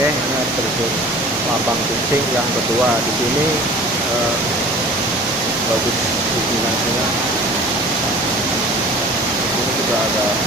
Oke, ini ada terjun Lambang Kucing yang kedua. Di sini bagus illuminasinya. Ini juga ada